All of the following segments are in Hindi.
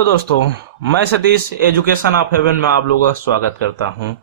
हेलो दोस्तों, मैं सतीश एजुकेशन ऑफ हेवन में आप लोगों का स्वागत करता हूं।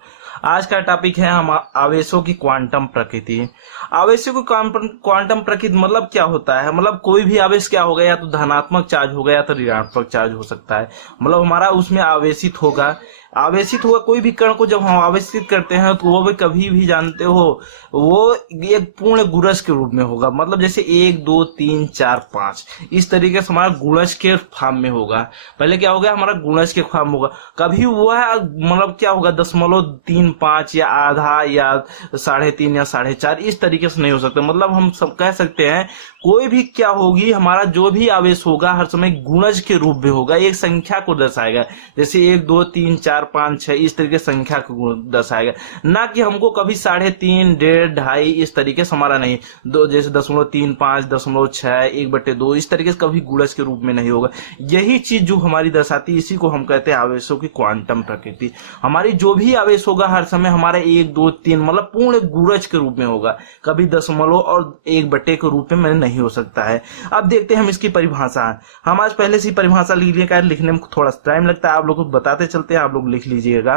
आज का टॉपिक है हम आवेशों की क्वांटम प्रकृति। आवेशों की क्वांटम प्रकृति मतलब क्या होता है? मतलब कोई भी आवेश क्या होगा, या तो धनात्मक चार्ज होगा या तो ऋणात्मक चार्ज हो सकता है। मतलब हमारा उसमें आवेशित होगा कोई भी कण को जब हम आवेशित करते हैं तो वो भी कभी भी जानते हो वो एक पूर्ण गुणज के रूप में होगा। मतलब जैसे 1 2 3 4 5 इस तरीके से हमारा गुणज के फॉर्म में होगा। पहले क्या होगा, हमारा गुणज के फॉर्म होगा। कभी वह मतलब क्या होगा 0.35 या आधा या 3.5 या 4.5 इस तरीके से नहीं हो सकता। मतलब हम सब कह सकते हैं कोई भी क्या होगी, हमारा जो भी आवेश होगा हर समय गुणज के रूप में होगा, एक संख्या को दर्शाएगा। जैसे 1 2 3 4 5 6 इस तरीके संख्या को दर्शाएगा, ना कि हमको कभी 3.5 1.5 2.5 इस तरीके से हमारा नहीं दो, जैसे 0.35 0.6 1/2 इस तरीके से कभी गुणज के रूप में नहीं होगा। यही चीज जो हमारी दर्शाती है, इसी को हम कहते हैं आवेशों की क्वांटम प्रकृति। हमारी जो भी आवेश होगा हर समय हमारा 1 2 3 मतलब पूर्ण गुणज के रूप में होगा, कभी दशमलव और 1/2 के रूप में नहीं हो सकता है। अब देखते हैं हम इसकी परिभाषा। हम आज पहले से ही परिभाषा लिख लिया, लिखने में थोड़ा टाइम लगता है, आप लोग को बताते चलते हैं, आप लोग लिख लीजिएगा,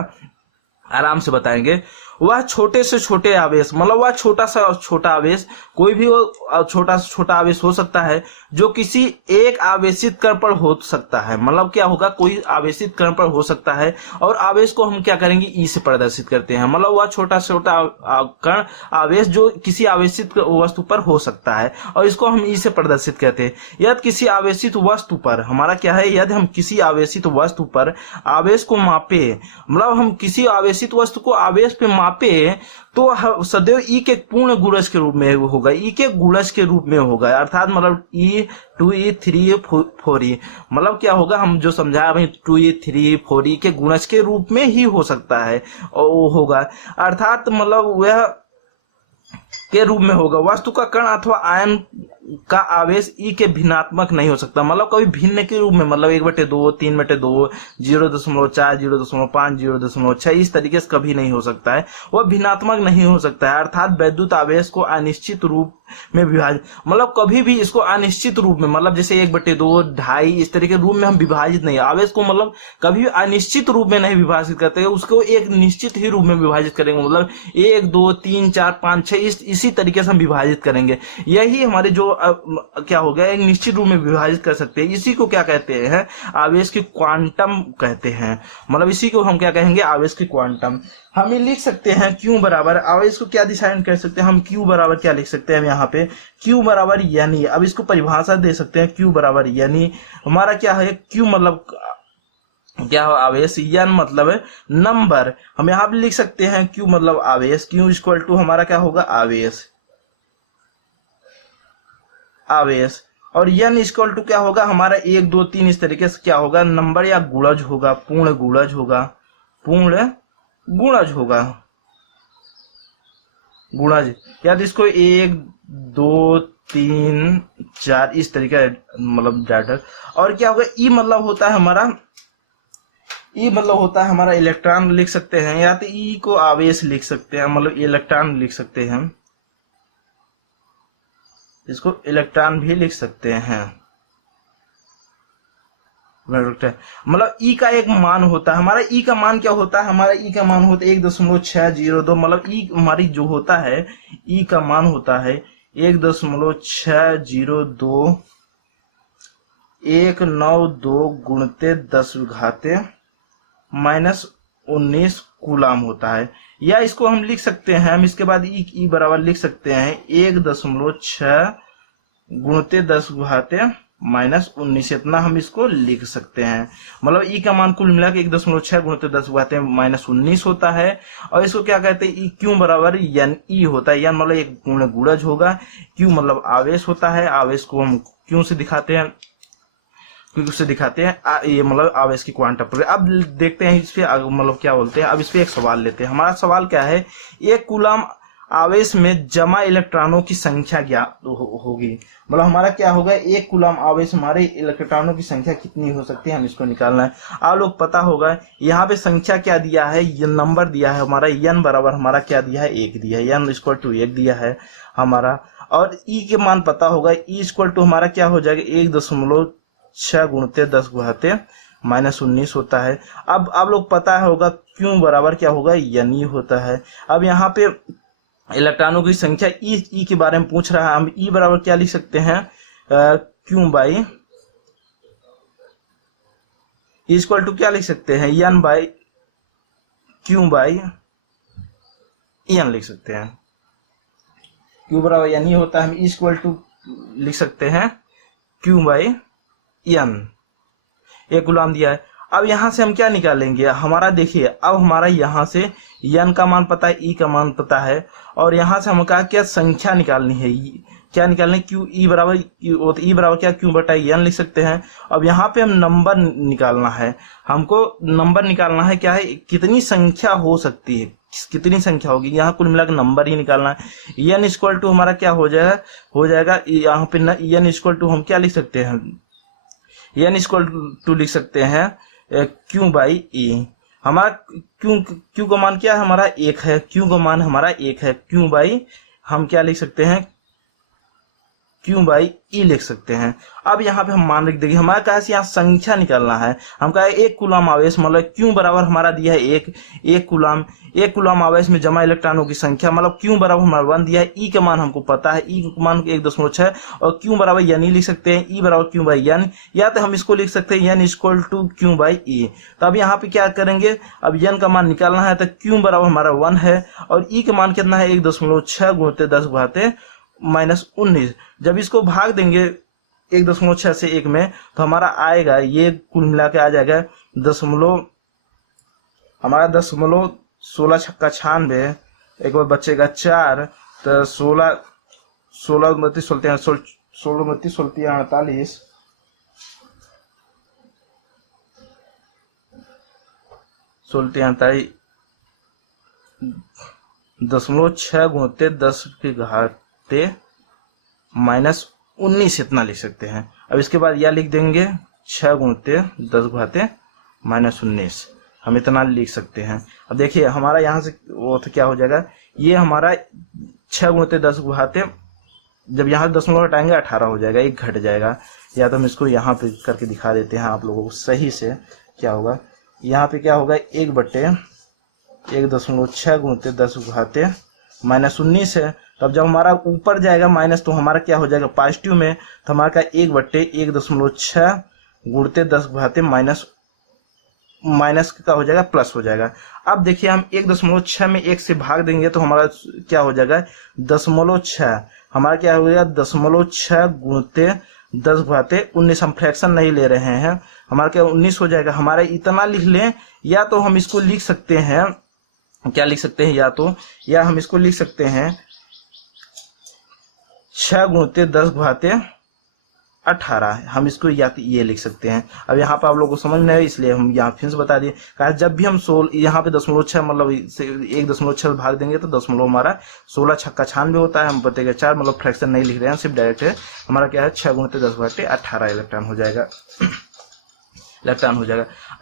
आराम से बताएंगे। वह छोटे से छोटे आवेश, मतलब वह छोटा सा छोटा आवेश, कोई भी छोटा से छोटा आवेश हो सकता है जो किसी एक आवेशित कण पर हो सकता है। मतलब क्या होगा, कोई आवेशित कण पर हो सकता है और आवेश को हम क्या करेंगे, ई से प्रदर्शित करते हैं। मतलब वह छोटा से छोटा कण आवेश जो किसी आवेशित वस्तु पर हो सकता है और इसको हम ई से प्रदर्शित करते हैं। यदि किसी आवेशित वस्तु पर हमारा क्या है, यदि हम किसी आवेशित वस्तु पर आवेश को मापे, मतलब हम किसी आवेशित वस्तु को आवेश पे मापे तो सदैव ई के पूर्ण गुणज के रूप में होगा, ई के गुणज के रूप में होगा। अर्थात मतलब E 2E 3E 4E मतलब क्या होगा, हम जो समझाया भाई 2E 3E 4E के गुणज के रूप में ही हो सकता है और वो होगा। अर्थात मतलब वह के रूप में होगा। वस्तु का कण अथवा आयन का आवेश ई के भिन्नात्मक नहीं हो सकता। मतलब कभी भिन्न के रूप में, मतलब 1/2 3/2 0.4 0.5 0.6 इस तरीके से कभी नहीं हो सकता है, वह भिन्नात्मक नहीं हो सकता है। अर्थात वैद्युत आवेश को अनिश्चित रूप में विभाजित, मतलब कभी भी इसको अनिश्चित रूप में, मतलब जैसे 1/2 2.5 इस तरीके रूप में हम विभाजित नहीं, आवेश को मतलब कभी अनिश्चित रूप में नहीं विभाजित करते, उसको एक निश्चित ही रूप में विभाजित करेंगे। मतलब 1 2 3 4 5 6 इसी तरीके से हम विभाजित करेंगे। यही हमारे जो क्या हो गया, एक निश्चित रूप में विभाजित कर सकते हैं। इसी को क्या कहते हैं, आवेश की क्वांटम कहते हैं। मतलब इसी को हम क्या कहेंगे, आवेश की क्वांटम। हम ये लिख सकते हैं Q बराबर, आवेश को क्या डिसाइड कर सकते हैं हम, Q बराबर क्या लिख सकते हैं हम यहाँ पे, Q बराबर यानी, अब इसको परिभाषा दे सकते हैं, Q बराबर यानी हमारा क्या है, Q मतलब क्या हो, आवेश, n मतलब है नंबर। हम यहाँ पे लिख सकते हैं Q मतलब आवेश, Q इक्वल टू हमारा क्या होगा, आवेश और n इक्वल टू क्या होगा हमारा 1 2 3 इस तरीके से क्या होगा, नंबर या गुणज होगा, पूर्ण गुणज होगा, गुणज या तो इसको 1 2 3 4 इस तरीके मतलब डाटा। और क्या होगा, ई मतलब होता है हमारा इलेक्ट्रॉन लिख सकते हैं, या तो ई को आवेश लिख सकते हैं, मतलब इलेक्ट्रॉन लिख सकते हैं, इसको इलेक्ट्रॉन भी लिख सकते हैं। मतलब ई का एक मान होता है, हमारा ई का मान क्या होता है, हमारा ई का मान होता है 1.602, मतलब ई हमारी जो होता है, ई का मान होता है 1.602 192 गुणते 10⁻⁻19 कूलाम होता है। या इसको हम लिख सकते हैं, हम इसके बाद ई बराबर लिख सकते हैं 1.6 गुणते 10⁻⁻19 इतना हम इसको लिख सकते हैं। मतलब ई का मान कुल मिला के 1.6 गुणते 10⁻⁻19 होता है। और इसको क्या कहते हैं, क्यू बराबर एन ई होता है, एन मतलब एक पूर्ण गुणज होगा, क्यू मतलब आवेश होता है, आवेश को हम क्यों से दिखाते हैं, क्योंकि उससे दिखाते हैं ये मतलब आवेश की क्वांटम प्रकृति। अब देखते हैं इस पे मतलब क्या बोलते हैं। अब इस पे एक सवाल लेते हैं। हमारा सवाल क्या है, एक कूलम आवेश में जमा इलेक्ट्रॉनों की संख्या ज्ञात होगी। मतलब हमारा क्या होगा, एक कूलम आवेश हमारे इलेक्ट्रॉनों की संख्या कितनी हो सकती है, हम इसको निकालना है। आप लोग पता होगा यहाँ पे संख्या क्या दिया है, ये नंबर दिया है हमारा, n बराबर हमारा क्या दिया है, 1 दिया है, n इक्वल टू 1 दिया है हमारा। और ई के मान पता होगा, ई इक्वल टू हमारा क्या हो जाएगा 1.6 गुणते 10 गुहाते -19 होता है। अब आप लोग पता होगा क्यू बराबर क्या होगा, n ही होता है। अब यहाँ पे इलेक्ट्रॉनों की संख्या ई के बारे में पूछ रहा है। हम ई बराबर क्या लिख सकते हैं, क्यू बाई इक्वल टू क्या लिख सकते हैं, n by Q by n लिख सकते हैं। क्यू बराबर n ही होता है। हम इक्वल टू लिख सकते हैं क्यू बाई n। एक गुलाम दिया है। अब यहां से हम क्या निकालेंगे, हमारा देखिए अब हमारा यहां से n का मान पता है, e का मान पता है, और यहां से हम कहा क्या संख्या निकालनी है, क्या निकालनी, क्यू ई बराबर ई बराबर क्या क्यू बटा n लिख सकते हैं। अब यहाँ पे हम नंबर निकालना है, हमको नंबर निकालना है, क्या है कितनी संख्या हो सकती है, कितनी संख्या होगी, यहाँ कुल मिलाकर नंबर ही निकालना है। n इक्वल टू हमारा क्या हो जाएगा यहाँ पे n इक्वल टू हम क्या लिख सकते हैं, n इक्वल टू लिख सकते हैं क्यू बाई ई। हमारा क्यू का मान क्या है, हमारा 1 है, क्यू का मान हमारा 1 है, क्यू बाई हम क्या लिख सकते हैं, क्यू बाई ई लिख सकते हैं। अब यहाँ पे हम मान लिख देंगे, हमारा कहा यहाँ संख्या निकालना है। हम कहा 1 कूलम आवेश, मतलब क्यू बराबर हमारा दिया है 1 कूलम आवेश में जमा इलेक्ट्रॉनों की संख्या, मतलब क्यू बराबर हमारा 1 दिया है। ई का मान हमको पता है, ई का मान 1.6 और क्यू बराबर n ही लिख सकते हैं, ई बराबर क्यू बाई n, या तो हम इसको लिख सकते हैं n equal to Q by E. तो अब यहाँ पे क्या करेंगे, अब n का मान निकालना है, तो क्यू बराबर हमारा 1 है और ई का मान कितना है 1.6 गुणित 10 घाते -19। जब इसको भाग देंगे 1.6 से 1 में तो हमारा आएगा, ये कुल मिला के आ जाएगा हमारा 16 छक्का 96, एक बार बचेगा 4, तो 16 29 16 29 48 0.6 गुणते 10 के घाते -19 इतना लिख सकते हैं। अब इसके बाद यह लिख देंगे 6 गुणते 10 घाते -19, हम इतना लिख सकते हैं। अब देखिए हमारा यहाँ से वो तो क्या हो जाएगा, ये हमारा 6 गुणते 10 घाते, जब यहाँ दशमलव हटाएंगे 18 हो जाएगा, 1 घट जाएगा। या तो हम इसको यहाँ पे करके दिखा देते हैं आप लोगों को सही से, क्या होगा यहाँ पे क्या होगा 1/1.6 गुणते 10 घाते -19 है। तब जब हमारा ऊपर जाएगा माइनस तो हमारा क्या हो जाएगा पॉजिटिव में, तो हमारा 1/1.6 गुणते 10 घाते माइनस का हो जाएगा प्लस हो जाएगा। अब देखिए हम 1.6 में 1 से भाग देंगे तो हमारा क्या हो जाएगा 0.6, हमारा क्या हो गया 0.6 गुणते 10 घाते 19, हम फ्रैक्शन नहीं ले रहे हैं, हमारा क्या 19 हो जाएगा। हमारा इतना लिख लें, या तो हम इसको लिख सकते हैं, क्या लिख सकते हैं, या हम इसको लिख सकते हैं 6 गुणते 10 घाते 18, हम इसको या तो ये लिख सकते हैं। अब यहाँ पे आप लोगों को समझ में आया इसलिए हम यहाँ फिर से बता दिए, कहा जब भी हम यहाँ पे 0.6 मतलब 1.6 भाग देंगे तो दशमलव हमारा 16 छक्का 96 होता है, हम बतेगा 4, मतलब फ्रैक्शन नहीं लिख रहे हैं, सिर्फ डायरेक्ट है। हमारा क्या है 6 गुणते 10 घाते 18 इलेक्ट्रॉन हो जाएगा।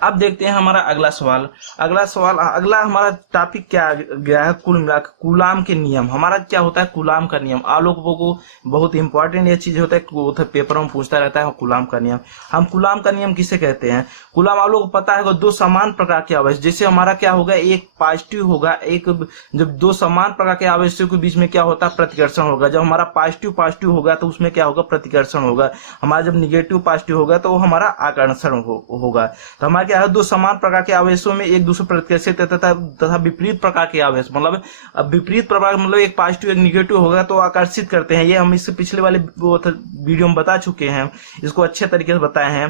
अब देखते हैं हमारा अगला सवाल। अगला हमारा टॉपिक क्या गया है, कुल मिलाकर कूलाम के नियम। हमारा क्या होता है कूलाम का नियम, आप लोगों को बहुत इंपॉर्टेंट ये चीज होता है, पेपर में पूछता रहता है कूलाम का नियम। हम कूलाम का नियम किसे कहते हैं, कूलाम आप लोगों को पता है दो समान प्रकार के आवेश, जैसे हमारा क्या होगा एक पॉजिटिव होगा, एक जब दो समान प्रकार के आवेशों के बीच में क्या होता है प्रतिकर्षण होगा। जब हमारा पॉजिटिव होगा तो उसमें क्या होगा प्रतिकर्षण होगा, हमारा जब निगेटिव पॉजिटिव होगा तो वो हमारा आकर्षण होगा। तो हमारा क्या है दो समान प्रकार के आवेशों में एक दूसरे प्रतिकर्षित तथा विपरीत प्रकार के आवेश, मतलब विपरीत प्रकार मतलब एक पॉजिटिव एक निगेटिव होगा तो आकर्षित करते हैं। ये हम इससे पिछले वाले वीडियो में बता चुके हैं, इसको अच्छे तरीके से बताए हैं,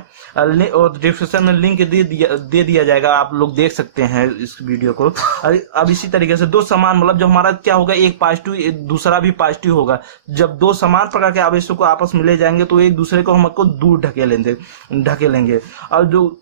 और डिस्क्रिप्शन में लिंक दे दिया जाएगा, आप लोग देख सकते हैं इस वीडियो को। अब इसी तरीके से दो समान मतलब जब हमारा क्या होगा एक पॉजिटिव दूसरा भी पॉजिटिव होगा, जब दो समान प्रकार के आवेशों को आपस में ले जाएंगे तो एक दूसरे को हमको दूर ढकेलेंगे। और जो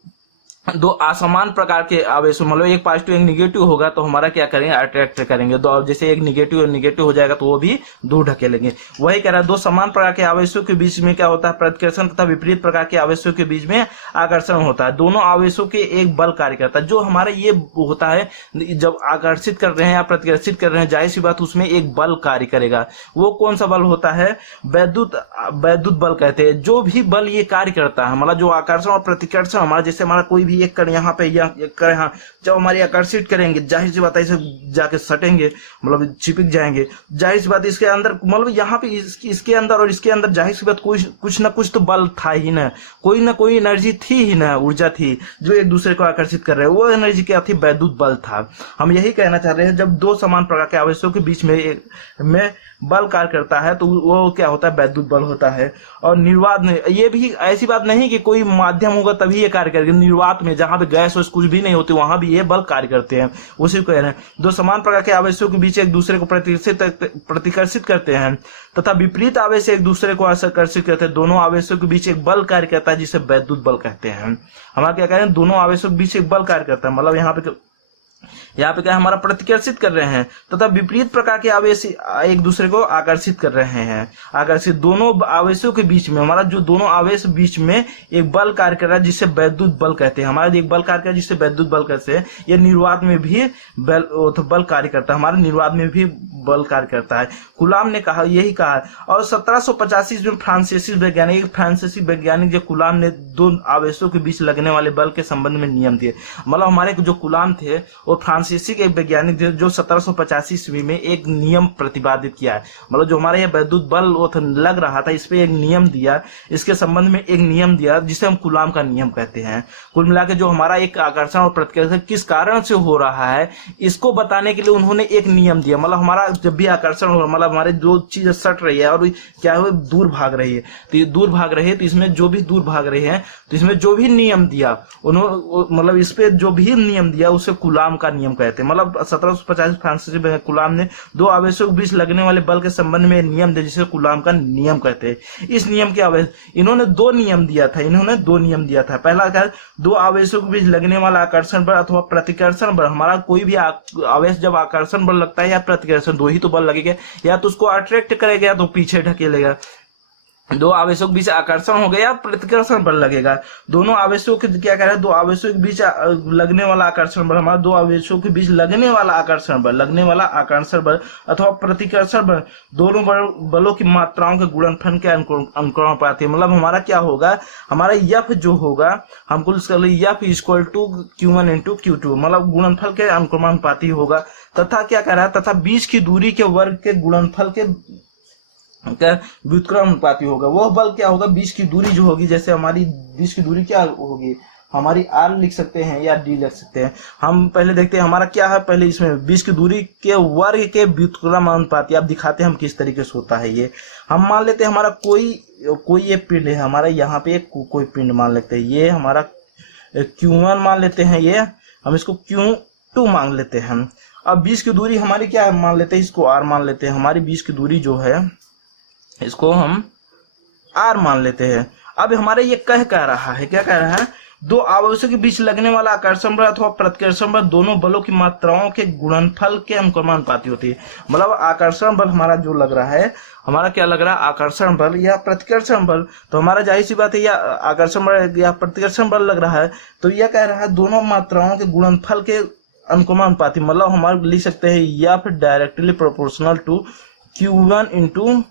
दो असमान प्रकार के आवेश, मतलब एक पॉजिटिव एक निगेटिव होगा तो हमारा क्या करेंगे, अट्रैक्ट करेंगे। दो जैसे एक निगेटिव हो जाएगा तो वो भी दूर ढकेलेंगे। वही कह रहा है, दो समान प्रकार के आवेशों के बीच में क्या होता है, प्रतिकर्षण तथा विपरीत प्रकार के आवेशों के बीच में आकर्षण होता है। दोनों आवेशों के एक बल कार्य करता है। जो हमारा ये होता है, जब आकर्षित कर रहे हैं या प्रतिकर्षित कर रहे हैं, जाहिर सी बात उसमें एक बल कार्य करेगा। वो कौन सा बल होता है, वैद्युत बल कहते हैं। जो भी बल ये कार्य करता है, मतलब जो आकर्षण और प्रतिकर्षण, हमारा जैसे हमारा कोई भी एक कण यहाँ पे या एक कण यहाँ, जब हमारी आकर्षित करेंगे, जाहिर सी बात है इसे जाके सटेंगे, मतलब चिपक जाएंगे। जाहिर सी बात इसके अंदर, मतलब यहाँ पे इसके अंदर और इसके अंदर जाहिर सी बात कुछ ना कुछ तो बल था ही ना, कोई एनर्जी थी ही ना, ऊर्जा थी जो एक दूसरे को आकर्षित कर रहे हैं। वो एनर्जी क्या थी, वैद्युत बल था। हम यही कहना चाह रहे हैं, जब दो समान प्रकार के आवेशों के बीच में बल कार्य करता है तो वो क्या होता है, वैद्युत बल होता है। और निर्वात में ये भी ऐसी बात नहीं कि कोई माध्यम होगा तभी ये कार्य करेगा। निर्वात में जहां पे गैस वैस कुछ भी नहीं होती, वहां भी ये बल कार्य करते हैं। उसी को कह रहे हैं, दो समान प्रकार के आवेशों के बीच एक दूसरे को प्रतिकर्षित करते हैं तथा विपरीत आवेश एक दूसरे को आकर्षित करते हैं। दोनों आवेशों के बीच एक बल कार्य करता है जिसे वैद्युत बल कहते हैं। हमारा क्या कह रहे हैं, दोनों आवेशों के बीच एक बल कार्य करता है, मतलब यहाँ पे क्या हमारा प्रतिकर्षित कर रहे हैं तथा विपरीत प्रकार के आवेश एक दूसरे को आकर्षित कर रहे हैं। आकर्षित दोनों आवेशों के बीच में, हमारा जो दोनों आवेश बीच में एक बल कार्य कर रहा है जिसे वैद्युत बल कहते हैं। हमारा एक बल कार्य कर जिसे वैद्युत बल कहते हैं। ये निर्वात में भी बल कार्य करता है, हमारे निर्वात में भी बल कार्य करता है। कुलाम ने कहा, यही कहा। और 1785 में फ्रांसीसी वैज्ञानिक जो कुलाम ने दो आवेशों के बीच लगने वाले बल के संबंध में नियम दिए। मतलब हमारे जो कुलाम थे वो फ्रांसीसी के वैज्ञानिक थे जो 1785 ईस्वी में एक नियम प्रतिपादित किया है। मतलब जो हमारे ये वैद्युत बल वो लग रहा था, इस पे एक नियम दिया, इसके संबंध में एक नियम दिया जिसे हम कुलाम का नियम कहते हैं। कुल मिला के जो हमारा एक आकर्षण और प्रतिकर्षण किस कारण से हो रहा है, इसको बताने के लिए उन्होंने एक नियम दिया। मतलब हमारा जब भी आकर्षण हो, मतलब हमारे जो चीज सट रही है और क्या है दूर भाग रही है, तो दूर भाग रही है, तो इसमें जो भी दूर भाग रहे हैं, तो इसमें जो भी नियम दिया उन्होंने, मतलब इस पे जो भी नियम दिया उसे कुलाम का नियम कहते हैं। मतलब 1750 फ्रांसीसी में कुलाम ने दो आवेशों के बीच लगने वाले बल के संबंध में नियम दिया जिसे कुलाम का नियम कहते हैं। इस नियम के आवेश इन्होंने दो नियम दिया था। पहला क्या, दो आवेशों के बीच लगने वाला आकर्षण बल अथवा प्रतिकर्षण बल। हमारा कोई भी आवेश जब आकर्षण बल लगता है या प्रतिकर्षण, दो ही तो बल लगेगा, या तो उसको अट्रैक्ट करेगा या तो पीछे ढकेलेगा। दो आवेशों के बीच आकर्षण हो गया या प्रतिकर्षण बल लगेगा। दोनों आवेशों के क्या कह रहे हैं, दो आवेशों के बीच लगने वाला आकर्षण बल, हमारा दो आवेशों के बीच लगने वाला आकर्षण बल अथवा प्रतिकर्षण बल, दोनों बलों की मात्राओं के गुणनफल के अनुक्रमानुपाती है। मतलब हमारा क्या होगा, हमारा यफ जो होगा, हमको F equal to Q1 × Q2, मतलब गुणनफल के अनुक्रमानुपाती होगा। तथा क्या कह रहा है, तथा बीच की दूरी के वर्ग के गुणनफल के व्युत्क्रमानुपाती होगा। वह बल क्या होगा, बीच की दूरी जो होगी, जैसे हमारी बीच की दूरी क्या होगी, हमारी R लिख सकते हैं या D लिख सकते हैं। हम पहले देखते हैं हमारा क्या है, पहले इसमें बीच की दूरी के वर्ग के व्युत्क्रमानुपाती। आप दिखाते हैं हम किस तरीके से होता है ये। हम मान लेते हैं हमारा कोई ये पिंड है, हमारा यहाँ पे कोई पिंड मान लेते हैं, ये हमारा Q1 मान लेते हैं, ये हम इसको Q2 मान लेते हैं। अब बीच की दूरी हमारी क्या मान लेते हैं, इसको R मान लेते हैं। हमारी बीच की दूरी जो है इसको हम R मान लेते हैं। अब हमारे ये क्या कह रहा है, दो आवेशों के बीच लगने वाला आकर्षण बल अथवा प्रतिकर्षण बल दोनों बलों की मात्राओं के गुणनफल के अनुक्रमानुपाती होती है। मतलब आकर्षण बल हमारा जो लग रहा है, हमारा क्या लग रहा है, आकर्षण बल या प्रतिकर्षण बल, तो हमारा जाहिर सी बात है या आकर्षण बल या प्रतिकर्षण बल लग रहा है, तो यह कह रहा है दोनों मात्राओं के गुणनफल के अनुक्रमानुपाती। मतलब हमारे लिख सकते हैं या फिर directly proportional to Q1 ×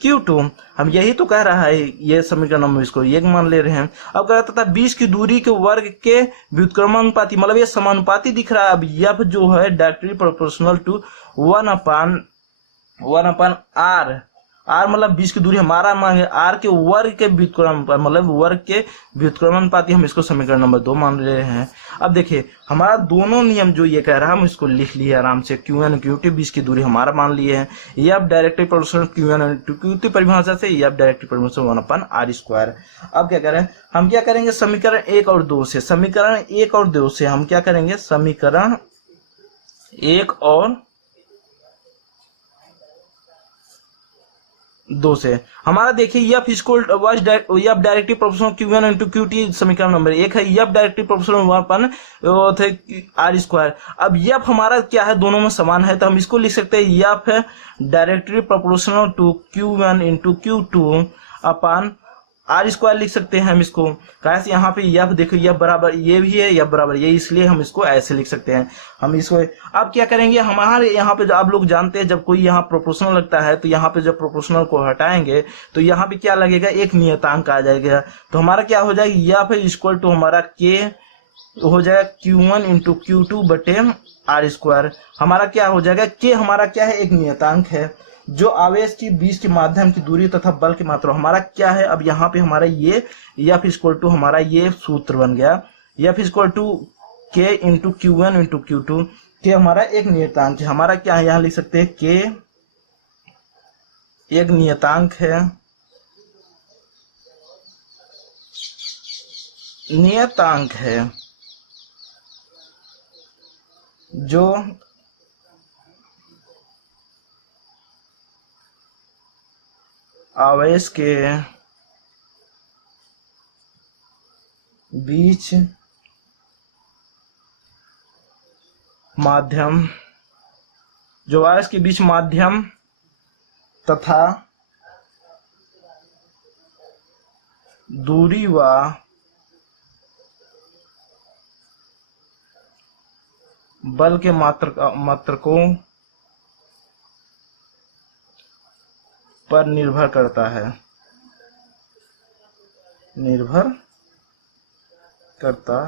Q2। हम यही तो कह रहा है, ये समीकरण हम इसको एक मान ले रहे हैं। अब कह रहा था बीच की दूरी के वर्ग के व्युत्क्रमानुपाती, मतलब ये समानुपाती दिख रहा है। अब यह जो है directly proportional to 1/R। R मतलब बीच की दूरी, हमारा मांगे R के वर्ग के व्युत्क्रमानुपाती, मतलब वर्ग के व्युत्क्रमानुपाती, हम इसको समीकरण नंबर 2 मान ले रहे हैं। अब देखिए हमारा दोनों नियम जो ये कह रहा है, हम इसको लिख लिए आराम से। Q1 Q2 बीच की दूरी हमारा मान लिए हैं। ये आप डायरेक्टली प्रोपोर्शनल Q1 Q2 परिभाषा से, ये आप डायरेक्टली प्रोपोर्शनल 1/R²। अब क्या करें, हम क्या करेंगे, समीकरण 1 और 2 से हम क्या करेंगे, समीकरण 1 और 2 से। हमारा देखिए F equal F directly proportional Q1 into QT समीकरण नंबर 1 है। एफ डायरेक्टली प्रोपोर्शनल थे आर स्क्वायर। अब एफ हमारा क्या है, दोनों में समान है, तो हम इसको लिख सकते हैं एफ है directly proportional to Q1 into Q2 upon R square लिख सकते हैं हम इसको। कैसे, यहाँ पे एफ देखो एफ बराबर ये भी है, एफ बराबर ये, इसलिए हम इसको ऐसे लिख सकते हैं हम इसको। अब क्या करेंगे, हमारे यहाँ पे जो आप लोग जानते हैं जब कोई यहाँ प्रोपोर्शनल लगता है तो यहाँ पे जब प्रोपोर्शनल को हटाएंगे तो यहाँ पे क्या लगेगा, एक नियतांक आ जाएगा। तो हमारा क्या हो जाएगा, एफ इक्वल टू हमारा के हो जाएगा Q1 इंटू Q2 बटे आर स्क्वायर। हमारा क्या हो जाएगा, के हमारा क्या है, एक नियतांक है जो आवेश की बीच के माध्यम की दूरी तथा बल की मात्रा। हमारा क्या है, अब यहाँ पे हमारा ये एफ इक्वल टू हमारा ये सूत्र बन गया, एफ इक्वल टू के इंटू Q1 इंटू Q2। के हमारा एक नियतांक है, हमारा क्या है, यहाँ लिख सकते हैं के एक नियतांक है, नियतांक है जो आवेश के बीच माध्यम, जो आवेश के बीच माध्यम तथा दूरी व बल के मात्रकों पर निर्भर करता है, निर्भर करता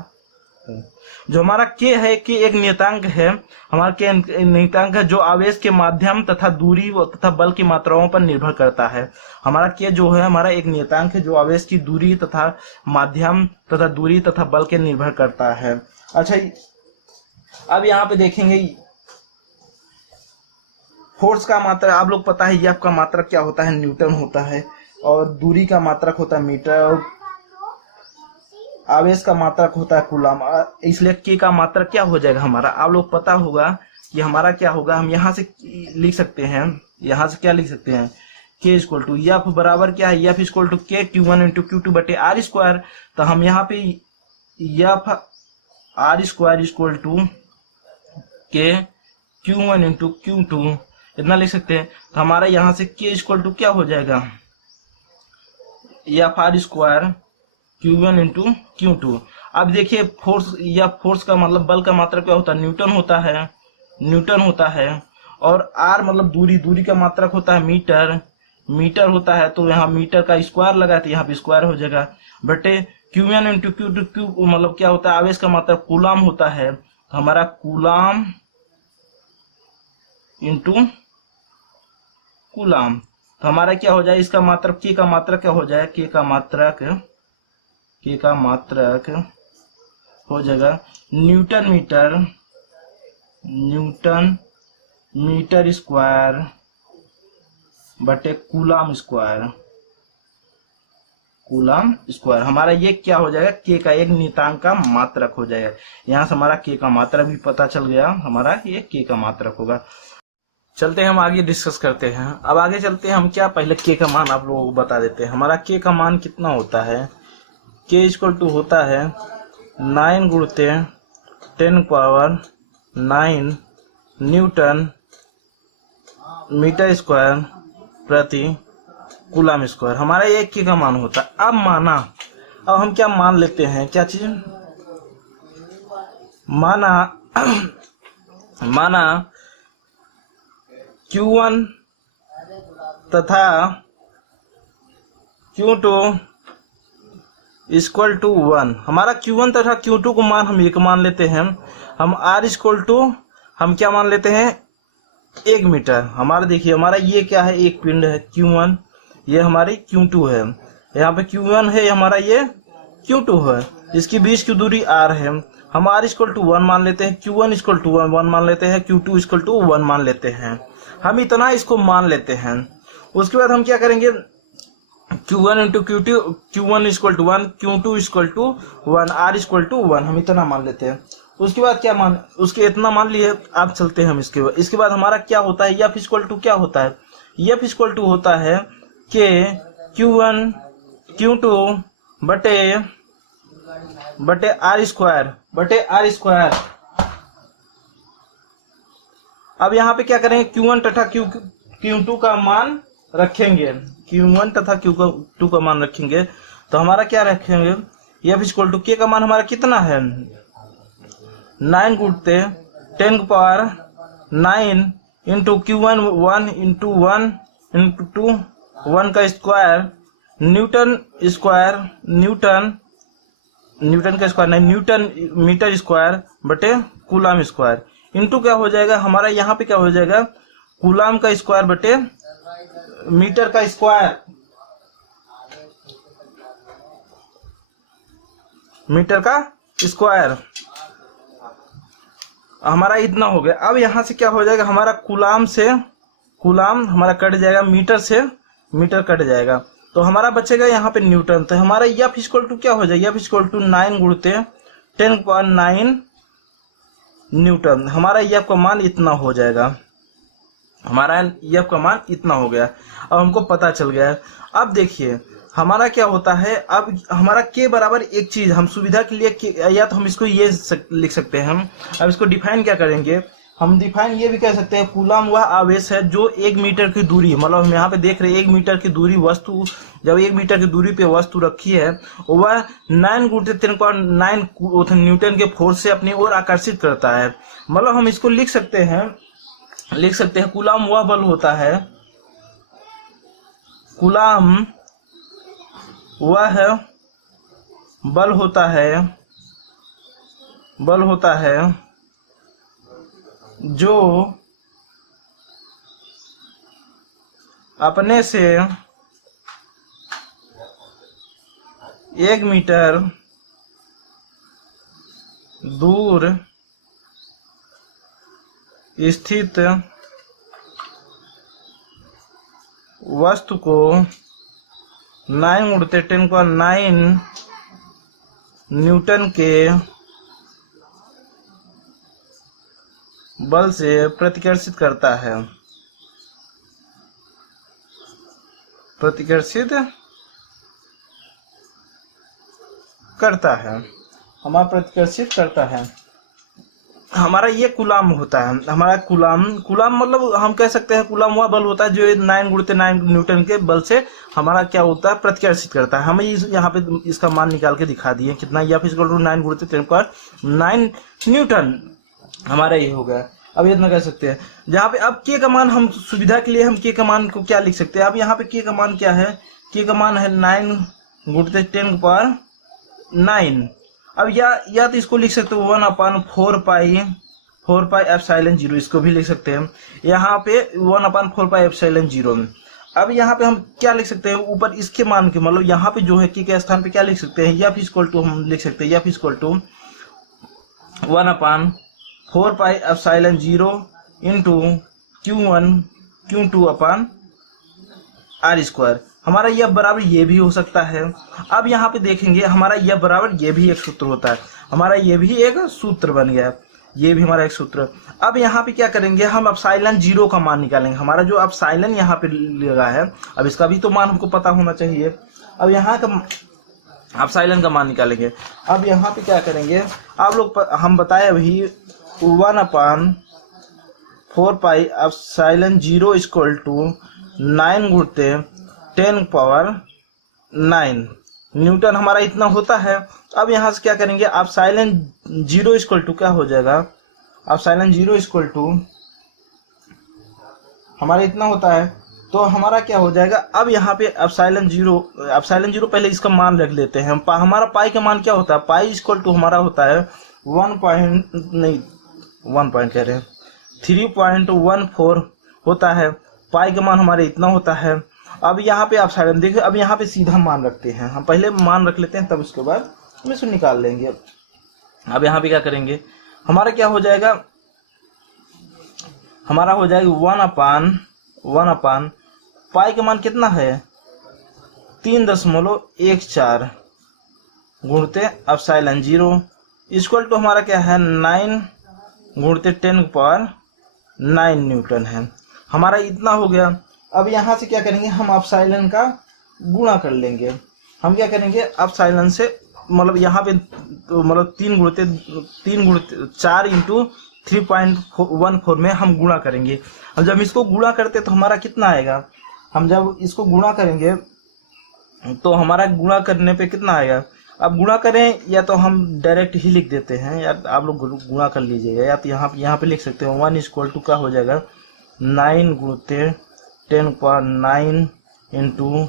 है। जो हमारा के है, के एक नियतांक है, हमारा के नियतांक है जो आवेश के माध्यम तथा दूरी तथा बल की मात्राओं पर निर्भर करता है। हमारा के जो है हमारा एक नियतांक है जो आवेश की दूरी तथा माध्यम तथा दूरी तथा बल के निर्भर करता है। अच्छा, अब यहाँ पे देखेंगे फोर्स का मात्रा, आप लोग पता है एफ का मात्रक क्या होता है, न्यूटन होता है, और दूरी का मात्रक होता है मीटर, और आवेश का मात्रक होता है कूलम। इसलिए के का मात्रक क्या हो जाएगा हमारा, आप लोग पता होगा कि हमारा क्या होगा, हम यहाँ से लिख सकते हैं, यहाँ से क्या लिख सकते हैं, के इक्वल टू एफ बराबर क्या है, F equal to K Q1 into Q2 बटे आर स्क्वायर। तो हम यहाँ पे F R square equal to K Q1 into Q2 इतना लिख सकते हैं। तो हमारा यहाँ से के इक्वल टू क्या हो जाएगा, F R square Q1 into Q2। अब देखिए फोर्स या फोर्स का मतलब बल का मात्रा क्या होता है, न्यूटन होता है, न्यूटन होता है, और आर मतलब दूरी, दूरी का मात्रक होता है मीटर, मीटर होता है। तो यहाँ मीटर का स्क्वायर लगा तो यहाँ पे स्क्वायर हो जाएगा बटे Q1 इंटू Q2। Q मतलब क्या होता है, आवेश का मात्रक कूलाम होता है। तो हमारा कूलाम इंटू कूलाम, तो हमारा क्या हो जाए, इसका मात्रक के का मात्रक क्या हो जाए, के का मात्रक हो जाएगा newton metre, newton metre square बटे कूलाम स्क्वायर, कूलाम स्क्वायर। हमारा ये क्या हो जाएगा, के का एक नियतांक का मात्रक हो जाएगा। यहाँ से हमारा के का मात्रक भी पता चल गया, हमारा ये के का मात्रक होगा। चलते हैं हम आगे डिस्कस करते हैं। अब आगे चलते हैं हम, क्या पहले के का मान आप लोगों को बता देते हैं। हमारा के का मान कितना होता है, के इक्वल टू होता है 9 गुणते 10⁻⁹ न्यूटन मीटर स्क्वायर प्रति कूलम स्क्वायर। हमारा एक के का मान होता है। अब माना, अब हम क्या मान लेते हैं, क्या चीज माना Q1 तथा Q2 इक्वल टू 1। हमारा Q1 तथा Q2 को मान हम एक मान लेते हैं। हम R इक्वल टू हम क्या मान लेते हैं, 1 मीटर। हमारा देखिए हमारा ये क्या है, एक पिंड है Q1, ये हमारी Q2 है, यहाँ पे Q1 है, हमारा ये Q2 है, इसकी बीच की दूरी R है। हम R इक्वल टू 1 मान लेते हैं, Q1 इक्वल टू 1 मान लेते हैं, Q2 इक्वल टू 1 मान लेते हैं। हम इतना इसको मान लेते हैं। उसके बाद हम क्या करेंगे, Q1 into Q2, Q1 equal to 1, Q2 equal to 1, R equal to 1, हम इतना मान लेते हैं। उसके बाद क्या मान, उसके इतना मान लिए। आप चलते हैं हम इसके बाद हमारा क्या होता है, एफ इक्वल टू क्या होता है, एफ इक्वल टू होता है के Q1 Q2 बटे आर स्क्वायर। अब यहाँ पे क्या करेंगे, Q1 तथा Q2 का मान रखेंगे, Q1 तथा Q2 का मान रखेंगे। तो हमारा क्या रखेंगे, F इक्वल टू के का मान हमारा कितना है 9 गुणते 10 की power 9 into Q1 1 into 1 into 1 का स्क्वायर न्यूटन का स्क्वायर नहीं, न्यूटन मीटर स्क्वायर बटे कूलाम स्क्वायर इंटू क्या हो जाएगा हमारा यहाँ पे क्या हो जाएगा, कूलाम का स्क्वायर बटे मीटर का स्क्वायर हमारा इतना हो गया। अब यहाँ से क्या हो जाएगा, हमारा कूलाम हमारा कट जाएगा, मीटर से मीटर कट जाएगा, तो हमारा बचेगा यहाँ पे न्यूटन। तो हमारा F इक्वल टू क्या हो जाएगा, F इक्वल टू 9 गुणते 10 की पावर 9 न्यूटन। हमारा F का मान इतना हो जाएगा, हमारा F का मान इतना हो गया। अब हमको पता चल गया है। अब देखिए हमारा क्या होता है, अब हमारा के बराबर एक चीज हम सुविधा के लिए या तो हम इसको ये लिख सकते हैं। हम अब इसको डिफाइन क्या करेंगे, हम डिफाइन ये भी कह सकते हैं, कूलाम वह आवेश है जो 1 मीटर की दूरी, मतलब हम यहाँ पे देख रहे हैं 1 मीटर की दूरी वस्तु, जब 1 मीटर की दूरी पे वस्तु रखी है वह 9 गुणित 10⁹ न्यूटन के फोर्स से अपनी ओर आकर्षित करता है। मतलब हम इसको लिख सकते हैं कूलाम वह बल होता है, कूलाम वह बल होता है जो अपने से 1 मीटर दूर स्थित वस्तु को 9 गुणित 10 की पावर 9 न्यूटन के बल से प्रतिकर्षित करता है, हमारा प्रतिकर्षित करता है। हमारा ये कूलाम होता है, हमारा कूलाम मतलब हम कह सकते हैं कूलाम वह बल होता है जो 9 गुणित 9 न्यूटन के बल से हमारा क्या होता है, प्रतिकर्षित करता है। हमें यहाँ पे इसका मान निकाल के दिखा दिए कितना, F इक्वल टू 9 गुणित 10 की पावर 9 न्यूटन, हमारा ये हो गया। अब इतना कह सकते हैं, जहाँ पे अब के का मान हम सुविधा के लिए हम के का मान को क्या लिख सकते हैं। अब यहाँ पे के का मान क्या है, के का मान है 9 गुणित 10 की पावर 9। अब या तो इसको लिख सकते हो 1/4 पाई एप्सिलॉन 0, इसको भी लिख सकते हैं। यहाँ पे 1/4 पाई एप्सिलॉन 0। अब यहाँ पे हम क्या लिख सकते हैं, ऊपर इसके मान के, मतलब यहाँ पे जो है के स्थान पे क्या लिख सकते हैं, F इक्वल टू हम लिख सकते हैं F equal to 1/4 pi epsilon 0 into Q1 Q2 upon R square. हमारा F बराबर ये भी हो सकता है। अब यहाँ पे देखेंगे हमारा F बराबर ये भी एक सूत्र होता है, हमारा ये भी एक सूत्र बन गया, ये भी हमारा एक सूत्र। अब यहाँ पे क्या करेंगे, हम एप्सिलॉन 0 का मान निकालेंगे। हमारा जो एप्सिलॉन यहाँ पे लगा है, अब इसका भी तो मान हमको पता होना चाहिए। अब यहाँ का एप्सिलॉन का मान निकालेंगे। अब यहाँ पे क्या करेंगे, आप लोग हम बताए अभी 1/4 पाई एप्सिलॉन 0 इक्वल टू 9 गुणित 10 की पावर 9 न्यूटन, हमारा इतना होता है। अब यहाँ से क्या करेंगे, एप्सिलॉन 0 इक्वल टू क्या हो जाएगा, एप्सिलॉन 0 इक्वल टू हमारा इतना होता है, तो हमारा क्या हो जाएगा। अब यहाँ पे एप्सिलॉन 0 पहले इसका मान रख लेते हैं। हमारा पाई का मान क्या होता है, पाई इक्वल टू हमारा होता है 3.14 होता है। पाई का मान हमारे इतना होता है। अब यहाँ पे एप्सिलॉन देखिए, अब यहाँ पे सीधा मान रखते हैं, हम पहले मान रख लेते हैं तब उसके बाद हम इसको निकाल लेंगे। अब यहाँ पे क्या करेंगे, हमारा क्या हो जाएगा, हमारा हो जाएगा 1/1 पाई का मान कितना है 3.14 गुणित एप्सिलॉन 0 इक्वल टू हमारा क्या है 9 गुणित 10 की पावर 9 न्यूटन है। हमारा इतना हो गया। अब यहाँ से क्या करेंगे, हम एप्सिलॉन का गुणा कर लेंगे। हम क्या करेंगे, एप्सिलॉन से मतलब यहाँ पे तो मतलब 4 इंटू 3.14 में हम गुणा करेंगे। अब जब इसको गुणा करते तो हमारा कितना आएगा, हम जब इसको गुणा करेंगे तो हमारा गुणा करने पे कितना आएगा। अब गुणा करें या तो हम डायरेक्ट ही लिख देते हैं, या आप लोग गुणा कर लीजिएगा, या तो यहाँ पे लिख सकते हैं 1 = क्या हो जाएगा 9 गुणते 10⁹ इंटू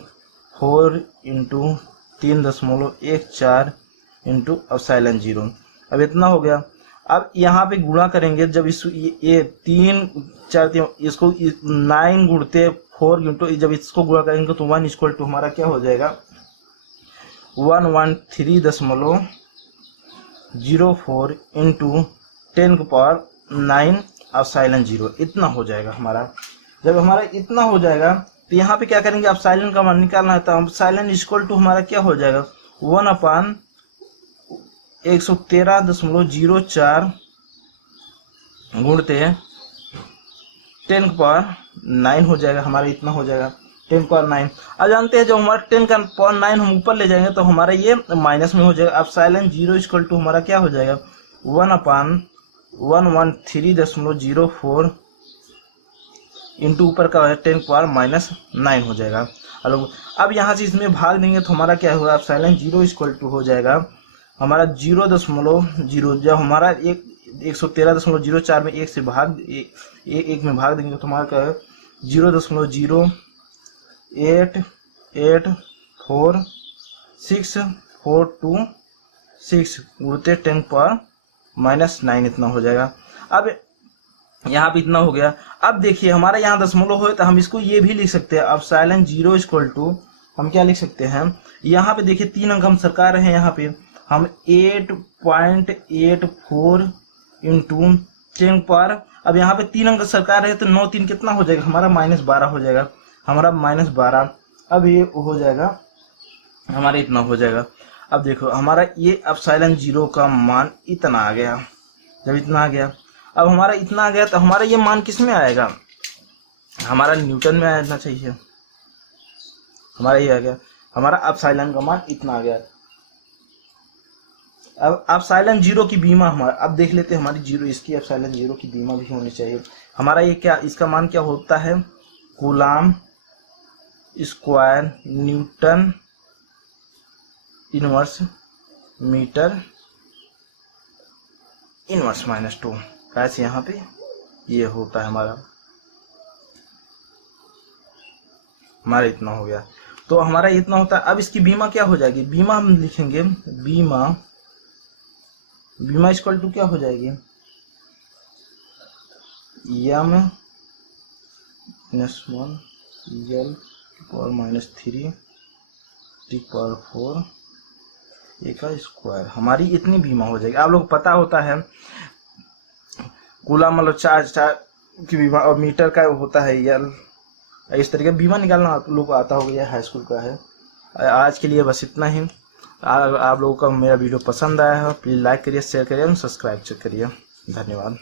4 इंटू 3.14 इंटू एप्सिलॉन 0। अब इतना हो गया। अब यहाँ पे गुणा करेंगे, जब इस ये 3 4 इसको 9 गुणते 4 इंटू जब इसको गुणा करेंगे तो 1 = हमारा क्या हो जाएगा 113.04 इंटू 10⁹ एप्सिलॉन 0 इतना हो जाएगा हमारा। जब हमारा इतना हो जाएगा तो यहाँ पे क्या करेंगे, एप्सिलॉन का मान निकालना है, तो एप्सिलॉन = हमारा क्या हो जाएगा 1/113.04 गुणते 10⁹ हो जाएगा हमारा, इतना हो जाएगा 10⁹। अब जानते हैं जब हमारा 10⁹ हम ऊपर ले जाएंगे तो हमारा ये माइनस में हो जाएगा। एप्सिलॉन 0 = हमारा क्या हो जाएगा 1/113.04 इंटू ऊपर का 10⁻⁹ हो जाएगा। अब यहाँ से इसमें भाग देंगे तो हमारा क्या होगा, एप्सिलॉन 0 = हो जाएगा हमारा 0.0। जब हमारा 113.04 में 1 से भाग 1 में भाग देंगे तो हमारा क्या है 0.0884642 गुणते 10⁻⁹ इतना हो जाएगा। अब यहाँ पे इतना हो गया। अब देखिए हमारा यहाँ दशमलव हो तो हम इसको ये भी लिख सकते हैं, एप्सिलॉन 0 = हम क्या लिख सकते हैं, यहाँ पे देखिए 3 अंक हम सरका रहे हैं, यहाँ पे हम 8.84 इंटू 10⁻। अब यहाँ पे 3 अंक सरकार रहे तो 9 3 कितना हो जाएगा हमारा -12 हो जाएगा, हमारा -12। अब ये हो जाएगा हमारा इतना हो जाएगा। अब देखो हमारा ये एप्सिलॉन 0 का मान इतना आ गया। जब इतना आ गया, अब हमारा इतना आ गया तो हमारा ये मान किस में आएगा, हमारा न्यूटन में आना चाहिए। हमारा ये आ गया, हमारा एप्सिलॉन का मान इतना आ गया। अब एप्सिलॉन 0 की बीमा हमारा, अब देख लेते हैं हमारी 0 इसकी एप्सिलॉन 0 की बीमा भी होनी चाहिए। हमारा ये क्या, इसका मान क्या होता है coulomb square newton inverse metre inverse -2। कैसे यहाँ पे ये होता है हमारा इतना हो गया। तो हमारा इतना होता है। अब इसकी बीमा क्या हो जाएगी, बीमा हम लिखेंगे बीमा = क्या हो जाएगी m-1 L⁻³ T⁴ A का स्क्वायर, हमारी इतनी बीमा हो जाएगी। आप लोग पता होता है कूलम मतलब चार्ज की बीमा, और मीटर का होता है L। इस तरीके बीमा निकालना आप लोग को आता होगा, यह हाई स्कूल का है। आज के लिए बस इतना ही। आप लोगों का मेरा वीडियो पसंद आया है, प्लीज़ लाइक करिए, शेयर करिए, सब्सक्राइब करिए। धन्यवाद।